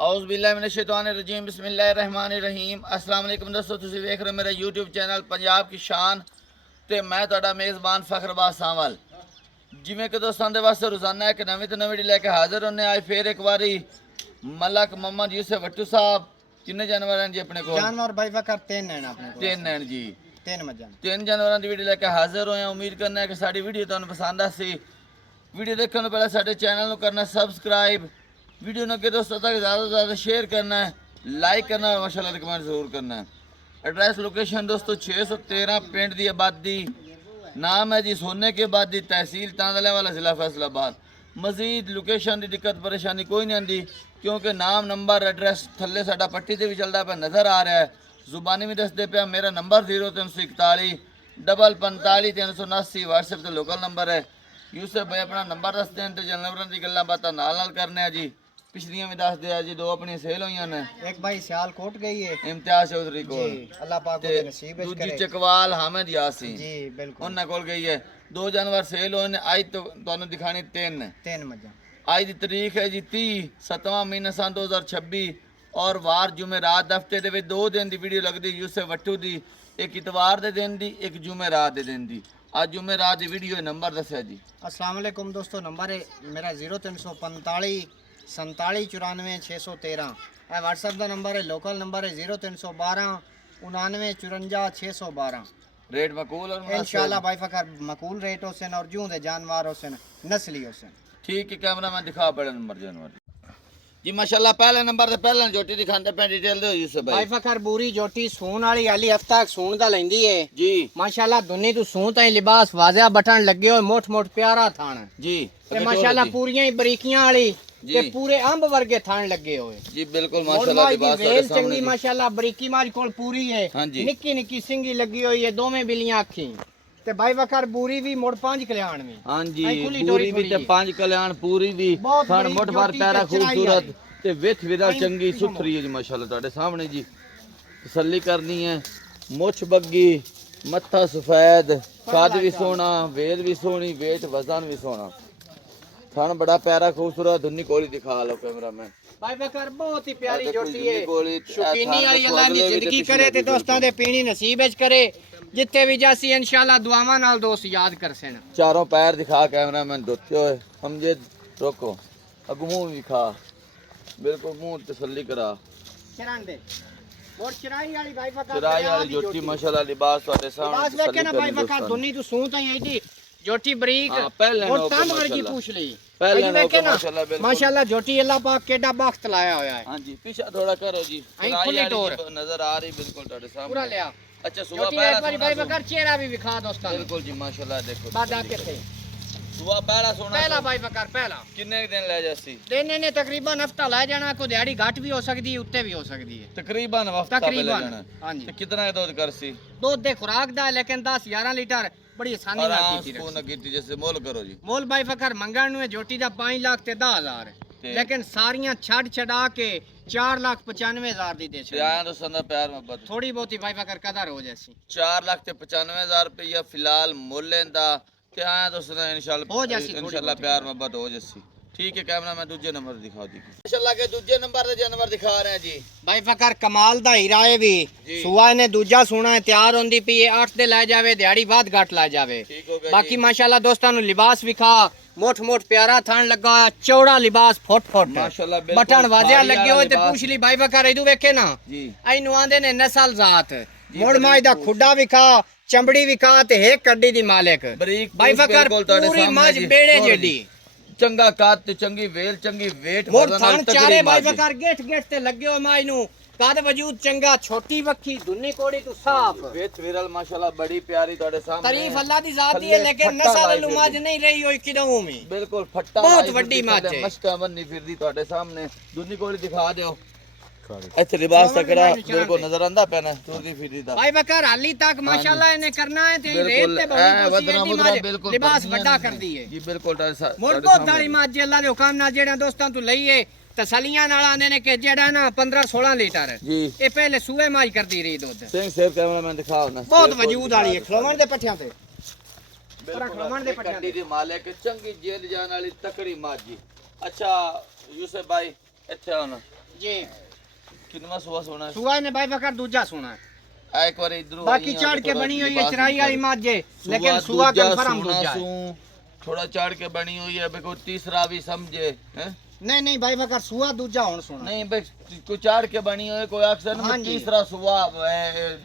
औज़ बिल्लाहि मिनश शैतानिर रजीम बिस्मिल्लाहिर रहमानिर रहीम। अस्सलाम वालेकुम दोस्तों, तुसीं वेख रहे हो मेरा यूट्यूब चैनल पंजाब की शान ते मैं तुहाडा मेज़बान फखरबाज सावल। जिवें कि दोस्तों दे वास्ते रोज़ाना एक नवीं तो नवीं वीडियो लेके हाजिर होने आज फिर एक बारी मलक मोहम्मद यूसुफ भट्टू साहब। किन्ने जानवर हैं जी अपने को? जानवर भाई वक्त तीन हैं अपने को। तीन हैं जी। तीन मजान तीन जानवरों की वीडियो लेके हाजिर होए। उम्मीद करना है कि साडी वीडियो तुहानूं पसंद आसी। वीडियो देखने तो पहले साडे चैनल को करना सब्सक्राइब, वीडियो ने के दोस्तों तक ज़्यादा से ज़्यादा शेयर करना है, लाइक करना है, माशाल्लाह रिकमेंड ज़रूर करना है। एड्रैस लोकेशन दोस्तों 613 पिंड दी आबादी, नाम है जी सोने की आबादी, तहसील तांदले वाला, ज़िला फैसलाबाद। मजीद लोकेशन की दिक्कत परेशानी कोई नहीं आती क्योंकि नाम नंबर एड्रैस थल्ले साडा पट्टी से भी चलता पे नज़र आ रहा है, जुबानी भी दसते पे। मेरा नंबर 0341 45 379 व्हाट्सएप से लोकल नंबर है। यूसुफ भाई अपना नंबर दसते हैं तो जानवरों की गल्लां बातां नाल करने हैं जी। पिछलियां भी दस दिया जी, दो अपनी सेल हुई ने। एक भाई सियालकोट गई है इम्तियाज चौधरी को, अल्लाह पाक ते ਉਹਦੇ नसीब ਵਿੱਚ दूजी करे चकवाल हामिद यासी जी बिल्कुल उन्हां कोल गई है। दो जानवर सेल होए ने। आज तो तुहानूं दिखानी तीन है। तीन मजान आज की तारीख है जी 30 7वां महीना सन 2026 और वार जुमेरात। हफ्ते दे विच दो दिन की वीडियो लगती यूसुफ भट्टू की, एक इतवार के दिन की, एक जुमेरात के दिन की। आज जुमेरात की वीडियो नंबर दस्या जी। अस्सलाम वालेकुम दोस्तों, नंबर है मेरा 0345 47 94 613। है व्हाट्सएप का नंबर है, लोकल नंबर है 0312 99 54 612। रेट मकूल और मुनासिब। इंशाल्लाह भाई फकर मकूल रेट होसन और जूं दे जानवर होसन नस्ली होसन। ठीक है, कैमरा मैन दिखा पहले नंबर जानवर जी। माशाल्लाह पहले नंबर ते पहले जोटी दिखाते पे, डिटेल दो यूसुफ भाई भाई। फकर बूरी जोटी सून वाली हाली हफ्ता सून दा लेंदी है जी माशाल्लाह। दुनी तू सून ताई लिबास वाजिया बटन लगे हो, मोट मोट प्यारा थान जी। ते माशाल्लाह पूरियां ही बरीकियां वाली जी। ते पूरे अंब वर्गे थान लगे होए जी बिल्कुल मोड़ माशाल्लाह माज दी लिबास वेल साढ़े चंगी सामने जी। माशाल्लाह। बरीकी माज कोल पूरी है, हाँ जी। निक्की निक्की सिंगी लगी हुई है, दोवें बिलियां अखी ते भाई वकर बूरी भी मुड़ पांच कल्याण में। हाँ जी, आई खुली पूरी डोरी भी ते थोड़ी पांच कल्याण पूरी भी बहुत थान बड़ी मुठ भर जोटी पैरा ते चढ़ाई खूबसूरत आई। ते विथ विदा आई चंगी घुमो। सुथरी है जी माशाल्लाह तुहाडे सामने जी। तसल्ली करनी है। मुछ बग्गी, मत्था सफेद, कद भी सोहना, वेल भी सोहनी, वेट वजन भी सोहना, थान बड़ा प्यारा खूबसूरत। दुन्नी कोली दिखा लो कैमरामैन। भाई बकर बहुत ही प्यारी देखो जोटी जिन्नी है, कोली शौकीनी वाली देखो, अल्लाह दी अगले भी ते जिंदगी पिछले करे ते भी दोस्तां दे पीनी नसीब विच करे। जिथे भी जासी इंशाल्लाह दुआवां नाल दोस्त याद करसन। चारों पैर दिखा कैमरामैन धोते हुए समझे। रोको अगू मुंह भी खा, बिल्कुल मुंह तसल्ली करा। चरान दे और चराई वाली भाई फकर चराई वाली जोटी माशाल्लाह लिबास तुहाडे सामने बस वेखे ना भाई तसल्ली फकर करनी दुनी तू सूं ताई आई थी जोटी बरीक हाँ, पहले और नौकर तन वर्गी माशाल्लाह। पूछ ली। पहले आई वेखे नौकर ना माशाल्लाह बिल्कुल। माशाल्लाह जोटी अल्लाह पाक केडा बख्त लाया होया है। हाँ जी, पीछा थोड़ा करो जी। आई चराई खुली वाली डोर। जी नजर आ रही बिल्कुल तुहाडे सामने पूरा लिया अच्छा सुबह जोटी पहला एक बारी सोना भाई सो- फकर चेहरा भी दिखा दोस्तां नू। बिल्कुल जी माशाल्लाह देखो बादा तसल्ली किथे करो। सुबह पहला सोना पहला सो- भाई फकर पहला किन्ने दिन ले जासी? दिन ने तकरीबन हफ्ता ला जाना, को दिहाड़ी घट भी हो सकती है, उत्ते भी हो सकती है तकरीबन हफ्ता पहले तकरीबन। जाना। हाँ जी, ते कितना दूध करसी? दूध दे खुराक दा लेकिन 10-11 लीटर बड़ी आसानी नाल आराम कीती सुकून रखी। कीती जैसे मोल करो जी। मोल भाई फकर मंगण नु जोटी दा 5 लाख ते 10,000 ते- लेकिन सारियां छड़ छड़ा के 4,95,000 दी दे ते छड़ी। आया दोस्तों दा प्यार मोहब्बत थोड़ी बहुती भाई फकर कदर हो जैसी 4,95,000 रुपया फिलहाल मुੱਲ लेंदा ते आया दोस्तों दा हो जासी थोड़ी इंशाल्लाह बहुत। प्यार मोहब्बत हो जैसी। ठीक है, कैमरा मैं दूसरे नंबर दिखा दी माशाल्लाह के दूसरे नंबर दे जानवर दिखा रहे हैं जी। भाई फकर कमाल दा हीरा है भी जी। सुआ ने दूजा सोना है तैयार होंदी पई है, 8 दे ला जावे दिहाड़ी बाद घट ला जावे। ठीक हो गया बाकी जी। माशाल्लाह दोस्तां नु लिबास विखा मोट मोट प्यारा थान लगा, चौड़ा लिबास फुट फुट माशाल्लाह बिल्कुल बटन वाजिया भारी लगे वाला होए ते लिबास। पूछ ली भाई बकर इदू वेखे ना जी आई नु आंदे ने नस्ल जात जी, मोड़ बरीक माई दा पूछ। खुड्डा विखा, चमड़ी विखा ते एक कड्डी दी मालिक। बरीक भाई पूछ फकर बिल्कुल तुहाडे पूरी सामने मज जी। बेड़े छोड़ जेडी जी। चंगा कात ते चंगी वेल चंगी वेट मोड़ वजन थान नाल तगड़ी चारे भाई मार जी। बकर गेट गेट ते लगे हो माई नु कद वजूद चंगा, छोटी वक्खी दुन्नी कोड़ी तू साफ। वेट विरल माशाल्लाह बड़ी प्यारी तुहाडे सामने तारीफ अल्लाह दी जात दी है थल्ले लेकिन फट्टा नस्ल लाई नु मज फिरदी। नहीं रही होई किदों में। बिल्कुल फट्टा बहुत लाई वड्डी फिरदी, मੱਝ थल्ले है। मस्का बन्नी फिरदी तुहाडे सामने। दुनी कोली दिखा दियो ਇੱਥੇ ਲਿਬਾਸ ਤਕੜਾ ਬਿਲਕੁਲ ਨਜ਼ਰ ਆਂਦਾ ਪੈਣਾ ਤੁਰਦੀ ਫਿਰਦੀ ਦਾ। भाई बकर हाली तक माशाल्लाह इन्हें करना है ते रेत बिल्कुल ते ऐ बहुत वदना सी मुदरा बिल्कुल लिबास बढ़िया बड़ा नहीं कर दी है जी बिल्कुल मुर्गो तारी मां जे अल्लाह दे हुक्म नाल जेड़ा दोस्तां तू लईए तसलियां नाल आंदे ने कि जेड़ा ना 15-16 लीटर जी ये पहले सूए माई करदी रही दूध ਸਿੰਘ ਸੇਵ ਕੈਮਰਾਮੈਨ ਦਿਖਾਓ ਨਾ बहुत वजूद वाली है खलोवन दे पट्ठियां ते ਬਿਲਕੁਲ ਕੰਡੀ ਦੀ ਮਾਲਕ ਚੰਗੀ ਜੇਲ ਜਾਣ ਵਾਲੀ ਤਕੜੀ ਮਾਜੀ। ਅੱਛਾ ਯੂਸਫ ਭਾਈ ਇੱਥੇ ਆਉਣਾ जी ਕਿੰਨਾ ਸੂਆ ਸੋਣਾ ਹੈ सुआ ने भाई बकर दूजा सुना है ਆ ਇੱਕ ਵਾਰ ਇਧਰੋਂ बाकी चढ़ के बनी हुई है चराई वाली माजे लेकिन सुआ कंफर्म दूजा है थोड़ा चढ़ के बनी हुई है कोई तीसरा भी समझे हैं नहीं नहीं भाई बकर सुआ दूजा होन सुना नहीं भाई कोई चढ़ के बनी हुई है कोई अक्सर हाँ में जी। तीसरा सुआ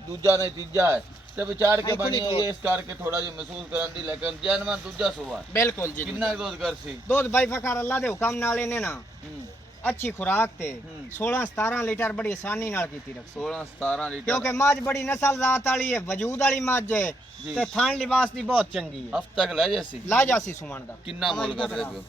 दूजा नहीं तीजा है जब चढ़ के बिल्कुल बनी ही हुई है इस करके थोड़ा जो महसूस करन दी लेकिन जन्म दूजा सुआ है बिल्कुल जी कितना दूध कर सी दूध भाई बकर अल्लाह दे हुक्म नाल इन्हें ना अच्छी खुराक ते 16-17 लीटर बड़ी आसानी नाल कीती रख 16-17 लीटर क्योंकि मझ बड़ी नस्ल जात वाली है वजूद वाली मझ है जी। ते थान लिबास दी बहुत चंगी है हफ्ता तक ले जैसी ला जासी सुमन दा कितना मोल कर रहे हो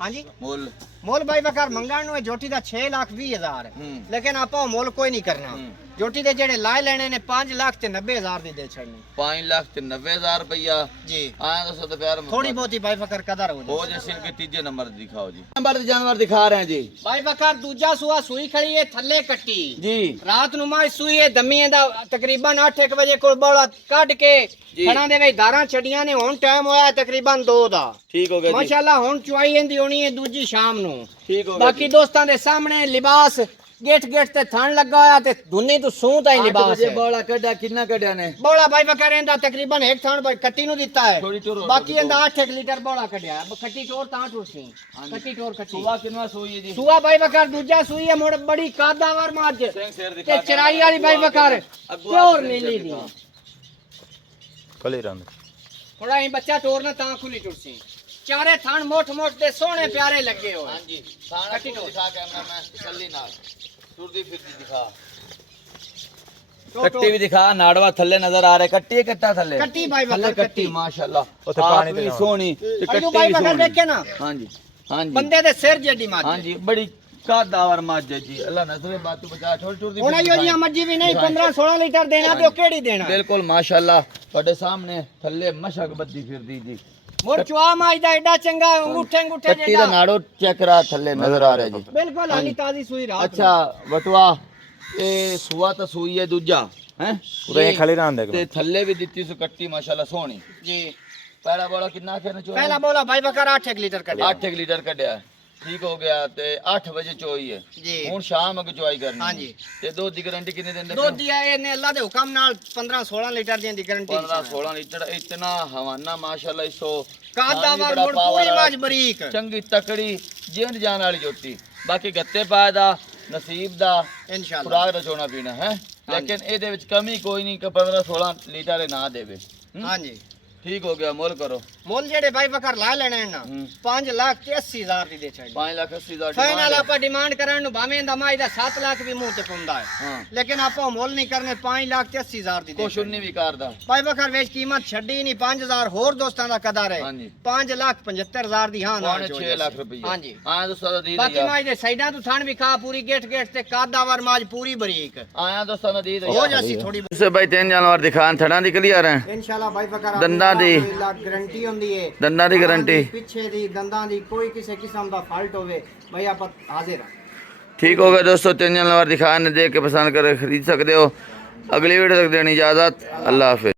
हां जी मोल मोल भाई बकर मंगण नु जोटी दा 6,20,000 लेकिन आपा मोल कोई नहीं करना जोटी दे जेड़े लाए लेने ने 5,90,000 दी दे छड़नी 5,90,000 रुपया जी आया तो सद प्यार थोड़ी बहुती भाई बकर कदर हो हो जैसे इनके तीजे नंबर दिखाओ जी नंबर जानवर दिखा रहे हैं जी भाई बकर दूजा सुआ सुई खड़ी है थल्ले कट्टी जी रात नु माई सुई है दमिए दा तकरीबन 8 बजे कोल बौला कट के खड़ा दे ਵਿੱਚ ਧਾਰਾਂ ਛੜੀਆਂ ਨੇ ਹੁਣ ਟਾਈਮ ਹੋਇਆ ਤਕਰੀਬਨ 2 ਦਾ ठीक हो गया जी ਮਾਸ਼ਾਅੱਲਾ ਹੁਣ ਚੁਆਈ ਇਹਦੀ ਹੋਣੀ ਹੈ ਦੂਜੀ ਸ਼ਾਮ ਨੂੰ ठीक हो गया ਬਾਕੀ ਦੋਸਤਾਂ ਦੇ ਸਾਹਮਣੇ ਲਿਬਾਸ ਗੇਟ ਤੇ ਥਣ ਲੱਗਾ ਹੋਇਆ ਤੇ ਧੁੰਨੀ ਤੋਂ ਸੂਹ ਤਾਂ ਹੀ ਲਿਬਾਸ ਜੇ ਹੈ ਬੋਲਾ ਕੱਢਿਆ ਕਿੰਨਾ ਕੱਢਿਆ ਨੇ ਬੋਲਾ ਭਾਈ ਬਕਰੇ ਦਾ ਤਕਰੀਬਨ ਇੱਕ ਥਣ ਕੱਟੀ ਨੂੰ ਦਿੱਤਾ ਹੈ ਥੋੜੀ ਟੋਰ ਹੋਰ ਬਾਕੀ ਇਹਦਾ 8 ਲੀਟਰ ਬੋਲਾ ਕੱਢਿਆ ਕੱਟੀ ਟੋਰ ਤਾਂ ਟੁਰ ਸੀ ਕੱਟੀ ਟੋਰ ਕੱਟੀ ਸੁਆ ਕਿੰਨਾ ਸੋਈ ਹੈ ਜੀ ਸੂਆ ਭਾਈ ਬਕਰ ਦੂਜਾ ਸੂਈ ਹੈ ਮੁੜ ਬੜੀ ਕਾਦਾਵਰ ਮੱਝ ਸਿੰਘ ਸ਼ੇਰ ਦਿਖਾ ਤੇ ਚਰਾਈ ਵਾਲੀ ਭਾਈ ਬਕਰ ਪਿਓਰ ਨੀਲੀ ਦੀ ਕਲੇ ਰੰਗ ਥੋੜਾ ਹੀ ਬੱਚਾ ਟੋਰਨਾ ਤਾਂ ਖੁੱਲੀ ਟੁਰਸੀ ਚਾਰੇ ਥਣ ਮੋਠ ਤੇ ਸੋਹਣੇ ਪਿਆਰੇ ਲੱਗੇ ਹੋਏ हां जी सारा ਕੱਟੀ ਟੋਰ दिखा कैमरा में तसल्ली नाल टुरदी फिरदी दिखा टो- कट्टी भी दिखा नाड़वा थल्ले नजर आ रहे कट्टी है कट्टा थल्ले ਕੱਟੀ ਭਾਈ थल्ले ਬਕਰ कट्टी माशाल्लाह ਉੱਥੇ ਪਾਣੀ भी ਤੇ ਨਾ। सोहनी ते ਅਜੂ कट्टी ਭਾਈ भी ਬਕਰ सोहनी ਦੇਖੇ ਨਾ हां जी हां जी ਬੰਦੇ ਦੇ ਸਿਰ ਜੱਡੀ ਮੱਝ हां जी बड़ी कादावर मज है जी अल्लाह नजरे बात तो बचा छोड़ छोड़ दी ਹੁਣ ਆਈਓ ਜੀਆਂ ਮੱਝੀ ਵੀ ਨਹੀਂ 15-16 ਲੀਟਰ ਦੇਣਾ ਤੇ ਉਹ ਕਿਹੜੀ ਦੇਣਾ बिल्कुल माशाल्लाह ਤੁਹਾਡੇ ਸਾਹਮਣੇ ਥੱਲੇ ਮਸ਼ਕ ਬੱਦੀ ਫਿਰਦੀ ਜੀ ਮੁਰ ਚੁਆ ਮਾਜ ਦਾ ਐਡਾ ਚੰਗਾ ਅੰਗੂਠੇ ਅੰਗੂਠੇ ਕੱਟੀ ਦਾ ਨਾੜੋ ਚੈੱਕ ਕਰਾ ਥੱਲੇ ਨਜ਼ਰ ਆ ਰਿਹਾ ਜੀ ਬਿਲਕੁਲ ਹਾਲੀ ਤਾਜ਼ੀ ਸੂਈ ਰਾਤ ਅੱਛਾ ਬਟਵਾ ਇਹ ਸੂਆ ਤਾਂ ਸੂਈ ਹੈ ਦੂਜਾ ਹੈ ਉਹਦੇ ਖਲੇ ਰੰਗ ਤੇ ਥੱਲੇ ਵੀ ਦਿੱਤੀ ਸੋ ਕੱਟੀ ਮਾਸ਼ਾਅੱਲਾ ਸੋਹਣੀ ਜੀ ਪਹਿਲਾ ਬੋਲਾ ਕਿੰਨਾ ਕਹਿਣਾ ਚਾਹੁੰਦੇ ਪਹਿਲਾ ਬੋਲਾ ਭਾਈ ਬਕਰ 8 ਲੀਟਰ ਕੱਢਿਆ 8 ਲੀਟਰ ਕੱਢਿਆ ਠੀਕ ਹੋ ਗਿਆ ਤੇ 8 ਵਜੇ ਚੋਈ ਹੈ ਜੀ ਹੁਣ ਸ਼ਾਮ ਅਗ ਚੋਈ ਕਰਨੀ ਹਾਂ ਜੀ। ਤੇ ਦੁੱਧ ਦੀ ਗਾਰੰਟੀ ਕਿੰਨੇ ਦਿੰਦੇ ਦੁੱਧ ਦੀ ਇਹਨੇ ਅੱਲਾ ਦੇ ਹੁਕਮ ਨਾਲ 15-16 ਲੀਟਰ ਦੀ ਗਾਰੰਟੀ 15-16 ਲੀਟਰ ਇਤਨਾ ਹਵਾਨਾ ਮਾਸ਼ਾਅੱਲਾ ਇਸੋ ਕਾਦਾਵਰ ਮੁੜ ਪੂਰੀ ਮਾਜ ਬਰੀਕ ਚੰਗੀ ਤਕੜੀ ਜਿੰਦ ਜਾਨ ਵਾਲੀ ਜੋਟੀ ਬਾਕੀ ਗੱਤੇ ਪਾਇਆ ਦਾ ਨਸੀਬ ਦਾ ਇਨਸ਼ਾਅੱਲਾ ਖੁਰਾਕ ਦਾ ਚੋਣਾ ਪੀਣਾ ਹੈ ਲੇਕਿਨ ਇਹਦੇ ਵਿੱਚ ਕਮੀ ਕੋਈ ਨਹੀਂ ਕਿ 15-16 ਲੀਟਰ ਇਹ ਨਾ ਦੇਵੇ ਹਾਂਜੀ ਠੀਕ ਹੋ ਗਿਆ ਮੁੱਲ ਕਰੋ ਮੁੱਲ ਜਿਹੜੇ ਭਾਈ ਬਕਰ ਲਾ ਲੈਣੇ ਨਾ ਹੂੰ। 5,80,000 ਦੀ ਦੇ ਛੱਡ 5,80,000 ਫਾਈਨਲ ਆਪਾਂ ਡਿਮਾਂਡ ਕਰਨ ਨੂੰ ਭਾਵੇਂ ਦਾ ਮਾਈ ਦਾ 7 ਲੱਖ ਵੀ ਮੂੰਹ ਤੇ ਪਾਉਂਦਾ ਹੈ ਹਾਂ ਲੇਕਿਨ ਆਪਾਂ ਮੁੱਲ ਨਹੀਂ ਕਰਨੇ 5,80,000 ਦੀ ਦੇ ਕੁਛ ਉਨੀ ਵੀ ਕਰਦਾ ਭਾਈ ਬਕਰ ਵੇਚ ਕੀਮਤ ਛੱਡੀ ਨਹੀਂ 5,000 ਹੋਰ ਦੋਸਤਾਂ ਦਾ ਕਦਰ ਹੈ ਹਾਂਜੀ 5,75,000 ਦੀ ਹਾਂ ਨਾਲ 6 ਲੱਖ ਰੁਪਏ ਹਾਂਜੀ ਆਇਆ ਦੋਸਤਾਂ ਦਾ ਦੀ ਬਾਕੀ ਮਾਈ ਦੇ ਸਾਈਡਾਂ ਤੋਂ ਥਣ ਵੀ ਖਾ ਪੂਰੀ ਗੇਟ ਤੇ ਕਾਦਾਵਰ ਮਾਜ ਪੂਰੀ ਬਰੀਕ ਆਇਆ ਦੋਸਤਾਂ ਦਾ ਦੀ ਹੋ ਜਾਸੀ ਥੋੜੀ ਸੇ ਭਾਈ ਤਿੰਨ ਜਾਨਵਰ ਦਿਖਾਣ ਥੜਾਂ ਦੀ ਕਲੀਅਰ ਹੈ ਇਨਸ਼ਾਅੱਲਾ ਭਾਈ ਬਕਰ ਦੰਦਾਂ ਦੀ ਗਾਰੰਟੀ ਹੁੰਦੀ ਹੈ ਦੰਦਾਂ ਦੀ ਗਾਰੰਟੀ ਪਿੱਛੇ ਦੀ ਦੰਦਾਂ ਦੀ ਕੋਈ ਕਿਸੇ ਕਿਸਮ ਦਾ ਫਾਲਟ ਹੋਵੇ ਭਾਈ ਆਪਾਂ ਹਾਜ਼ਰ ਹਾਂ ठीक हो गया दोस्तों तीन जानवर दिखाने देख के पसंद कर खरीद सकते हो अगली वीडियो तक देनी इजाजत अल्लाह हाफिज।